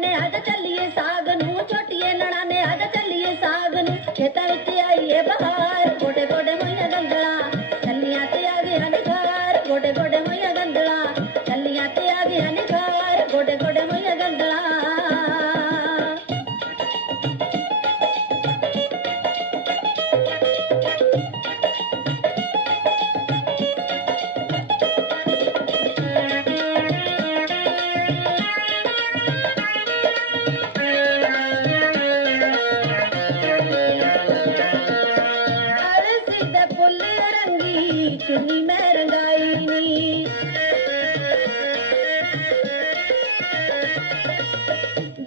ਨੇ ਅੱਜ ਚੱਲੀਏ ਸਾਗ ਨੂੰ, ਛੋਟੀਏ ਨਣਾ ਨੇ ਅੱਜ ਚੱਲੀਏ ਸਾਗ ਨੂੰ। ਖੇਤਾਂ ਵਿੱਚ ਆਈਏ ਬਹਾਰ, ਗੋਡੇ ਗੋਡੇ ਹੋਈਆਂ ਗੰਦਲਾਂ, ਚੱਲੀਆਂ ਤੇ ਆ ਗਿਆ ਨਿਖਾਰ, ਗੋਡੇ ਗੋਡੇ ਹੋਈਆਂ ਗੰਦਲਾਂ, ਚੱਲੀਆਂ ਤੇ ਆ ਗਿਆ ਨਿਖਾਰ, ਗੋਡੇ ਗੋਡੇ ਹੋਈਆਂ ਗੰਦਲਾਂ। चुन्नी मैं रंगाई नी,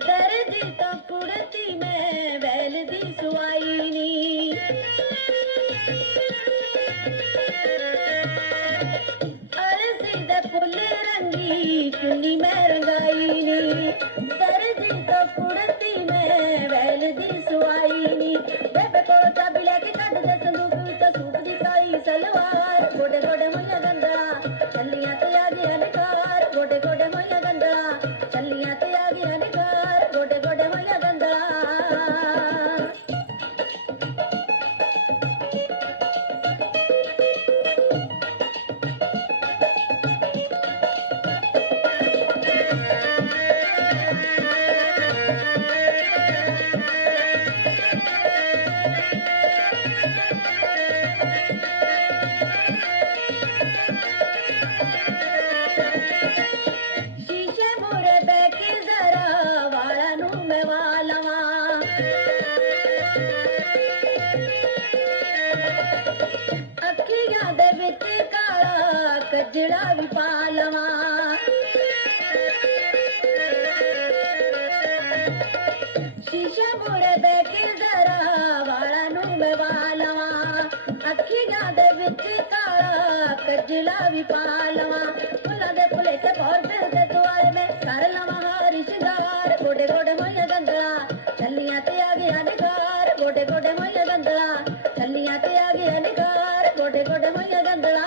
दर्जी तो कुड़ती मैं बैल दी सुआई नी। अलसी दे फुल रंगी चुन्नी मैं रंगाई नी, दर्जी तो कुड़ती मैं बैल दी सुआई नी। बेबे कोल चाबी लेके कद दे संदूक विच सूट दी काली सलवार, गोडे गोडे होइया गंदला, चलियां ते आ गया निखार, गोडे गोडे होइया गंदला, चलियां ते आ गया निखार, गोडे गोडे होइया गंदला। ਅੱਖੀਆਂ ਦੇ ਵਿੱਚ ਕਾਲਾ ਕਜੜਾ ਵੀ ਪਾ ਲਵਾਂ, ਸ਼ੀਸ਼ੇ ਮੂਹਰੇ ਬਹਿ ਕੇ ਜ਼ਰਾ ਵਾਲਾਂ ਨੂੰ ਮੈਂ ਵਾ ਲਵਾਂ। ਅੱਖੀਆਂ ਦੇ ਵਿੱਚ ਕਾਲਾ ਕਜੜਾ ਵੀ ਪਾ ਲਵਾਂ, ਫੁੱਲਾਂ ਦੇ ਫੁੱਲੇ ਤੇ ਭੌਰ ਫਿਰਦੇ ਦੁਆਲੇ ਮੈਂ ਕਰ ਲਵਾਂ ਹਾਰੀ ਸ਼ਿੰਗਾਰ, ਗੋਡੇ ਗੋਡੇ ਹੋਈਆਂ ਗੰਦਲਾ, ਚੱਲੀਆਂ ਤੇ ਆ ਗਿਆ ਨਿਖਾਰ, ਗੋਡੇ ਗੋਡੇ ਹੋਈਆਂ ਗੰਦਲਾ, ਚੱਲੀਆਂ ਤੇ ਆ ਗਿਆ ਨਿਖਾਰ, ਗੋਡੇ ਗੋਡੇ ਹੋਈਆਂ ਗੰਦਲਾ।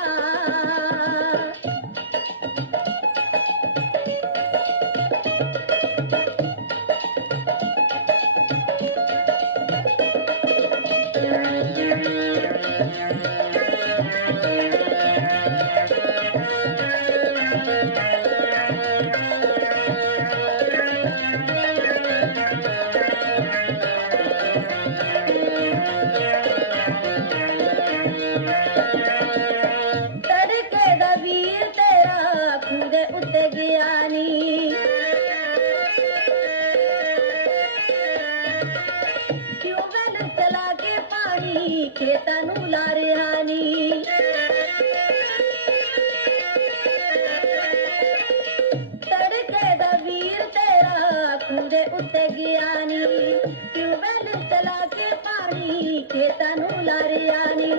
ਤੜਕੇ ਦਾ ਵੀਰ ਤੇਰਾ ਖੂਹ ਦੇ ਉੱਤੇ ਗਿਆ ਨੀ, ਟਿਊਬਵੈੱਲ ਚਲਾ ਕੇ ਪਾਣੀ ਖੇਤਾਂ ਨੂੰ ਲਾ ਰਿਹਾ ਨੀ। ਤੜਕੇ ਦਾ ਵੀਰ ਤੇਰਾ ਖੂਹ ਦੇ ਉੱਤੇ ਗਿਆ ਨੀ, ਟਿਊਬਵੈੱਲ ਚਲਾ ਕੇ ਪਾਣੀ ਖੇਤਾਂ ਨੂੰ ਲਾ ਰਿਹਾ ਨੀ।